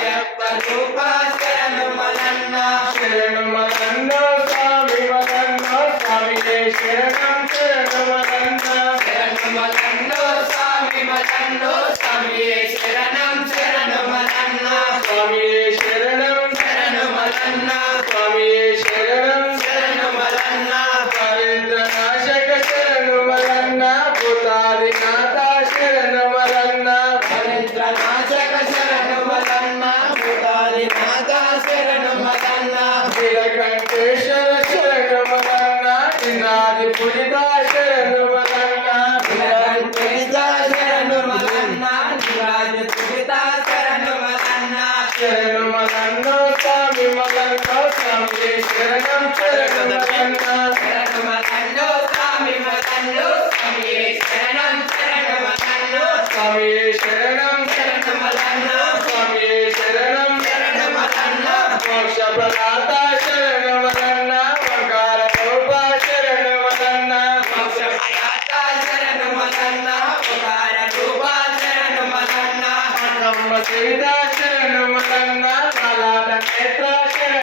అయ్యప్ప రూప శరణు మల్లన్న శరణు మల్లన్న స్వామి మల్లన్న స్వామియే శరణం శరణు మల్లన్న శరణు మల్లన్న స్వామి మల్లన్న స్వామియే శరణం శరణు మల్లన్న స్వామియే శరణం శరణు మల్లన్న స్వామియే శరణం శరణు మల్లన్న దరిద్రనాశక శరణు మల్లన్న భూతాదినాథ శరణు మల్లన్న దరిద్రనాశక శరణు మల్లన్న భూతాదినాథ శరణు మల్లన్న నీలకంఠేశ్వర శరణు మల్లన్న నినాది పురిత శరణు మల్లన్న నీలకంఠేశ్వర శరణు మల్లన్న నిరాజ పురిత శరణు మల్లన్న శరణు మల్లన్న స్వామి మల్లన్న స్వామియే శరణం శరణు మల్లన్న శరణు మల్లన్న స్వామి మల్లన్న స్వామియే శరణం శరణు మల్లన్న స్వామియే శరణం శరణు మల్లన్న స్వామియే శరణం శరణు మల్లన్న మోక్ష ప్రదాత శరణు మల్లన్న ఓంకార రూప శరణు మల్లన్న మోక్ష ప్రదాత శరణు మల్లన్న ఓంకార రూప శరణు మల్లన్న బ్రహ్మ సీత శరణు మల్లన్న